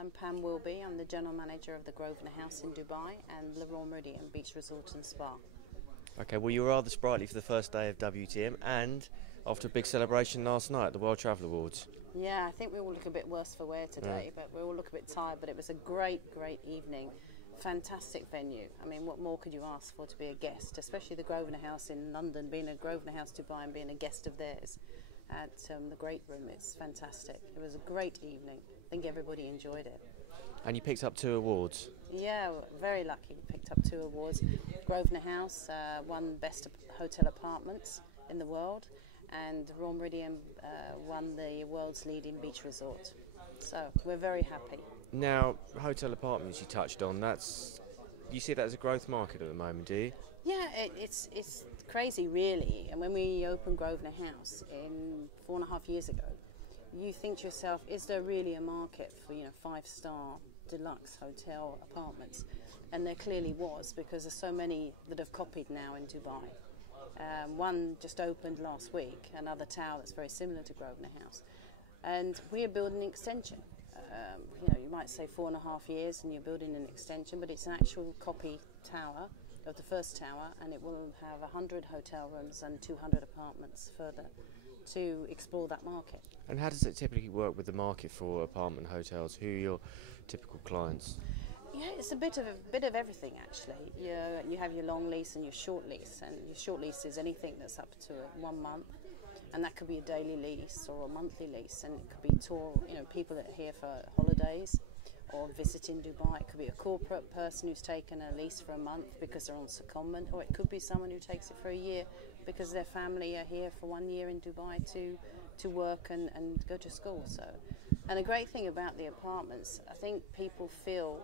I'm Pam Wilby. I'm the General Manager of the Grosvenor House in Dubai and the Royal Meridian Beach Resort and Spa. Okay, well, you were rather sprightly for the first day of WTM and after a big celebration last night at the World Travel Awards. Yeah, I think we all look a bit worse for wear today, but we all look a bit tired, but it was a great evening. Fantastic venue. I mean, what more could you ask for to be a guest, especially the Grosvenor House in London, being a Grosvenor House Dubai and being a guest of theirs at the Great Room. It's fantastic. It was a great evening. I think everybody enjoyed it. And you picked up 2 awards. Yeah, very lucky. Picked up 2 awards. Grosvenor House won Best Hotel Apartments in the world, and Royal Meridian won the world's leading beach resort. So we're very happy. Now, hotel apartments you touched on, you see that as a growth market at the moment, do you? Yeah, it's crazy really. And when we opened Grosvenor House in 4.5 years ago, you think to yourself, is there really a market for 5-star deluxe hotel apartments? And there clearly was, because there's so many that have copied now in Dubai. One just opened last week, another tower that's very similar to Grosvenor House, and we are building an extension. You might say 4.5 years and you're building an extension, but it's an actual copy tower of the first tower, and it will have 100 hotel rooms and 200 apartments further to explore that market. And how does it typically work with the market for apartment hotels? Who are your typical clients? Yeah, it's a bit of everything actually. You have your long lease and your short lease, and your short lease is anything that's up to 1 month, and that could be a daily lease or a monthly lease, and it could be tour, people that are here for holidays or visiting Dubai. It could be a corporate person who's taken a lease for a month because they're on secondment, or it could be someone who takes it for a year because their family are here for 1 year in Dubai to work and go to school. So, and the great thing about the apartments, I think people feel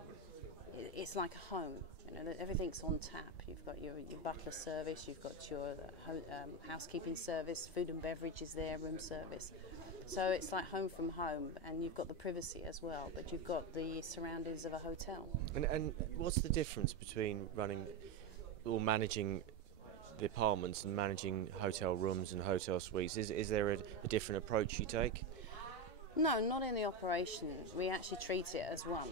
it's like a home. That everything's on tap. You've got your butler service, you've got your housekeeping service, food and beverage is there, room service. So it's like home from home, and you've got the privacy as well, but you've got the surroundings of a hotel. And what's the difference between running or managing the apartments and managing hotel rooms and hotel suites? Is there a different approach you take? No, not in the operation. We actually treat it as one.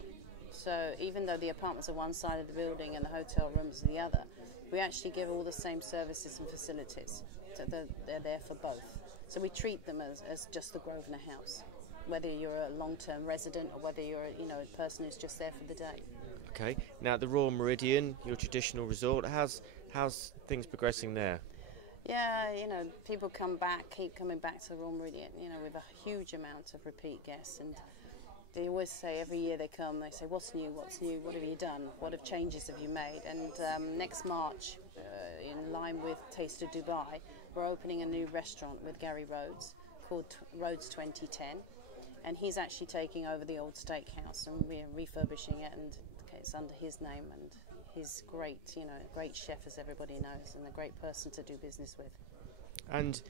So even though the apartments are one side of the building and the hotel rooms are the other, we actually give all the same services and facilities. So they're there for both. So we treat them as just the Grosvenor House, whether you're a long-term resident or whether you're a person who's just there for the day. Okay. Now the Royal Meridian, your traditional resort, how's things progressing there? Yeah, people keep coming back to the Royal Meridian, with a huge amount of repeat guests, and they always say every year they come, they say, what's new, what have you done, what changes have you made? And next March, in line with Taste of Dubai, we're opening a new restaurant with Gary Rhodes called Rhodes 2010, and he's actually taking over the old steakhouse, and we're refurbishing it, and it's under his name, and he's great, great chef, as everybody knows, and a great person to do business with. And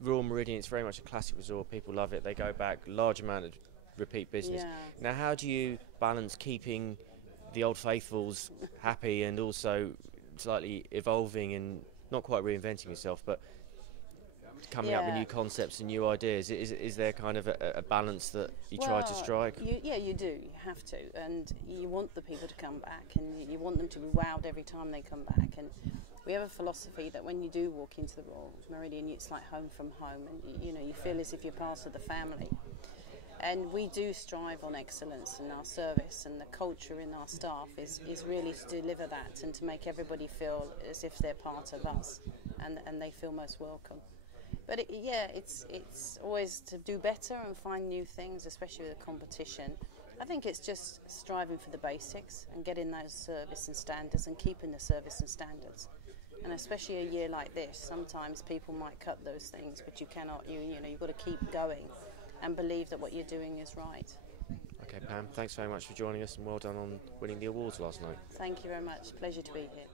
Royal Meridian, it's very much a classic resort, people love it, they go back, large amount of repeat business. Yeah. Now, how do you balance keeping the old faithfuls happy and also slightly evolving and not quite reinventing yourself, but coming up with new concepts and new ideas? Is there kind of a balance that you try to strike? You do. You have to, and you want the people to come back, and you want them to be wowed every time they come back. And we have a philosophy that when you do walk into the Royal Meridian, it's like home from home, and you feel as if you're part of the family. And we do strive on excellence in our service, and the culture in our staff is really to deliver that and to make everybody feel as if they're part of us, and they feel most welcome. But it's always to do better and find new things, especially with the competition. I think it's just striving for the basics and getting those service and standards and keeping the service and standards. And especially a year like this, sometimes people might cut those things, but you cannot. You've got to keep going and believe that what you're doing is right. Okay, Pam, thanks very much for joining us, and well done on winning the awards last night. Thank you very much. Pleasure to be here.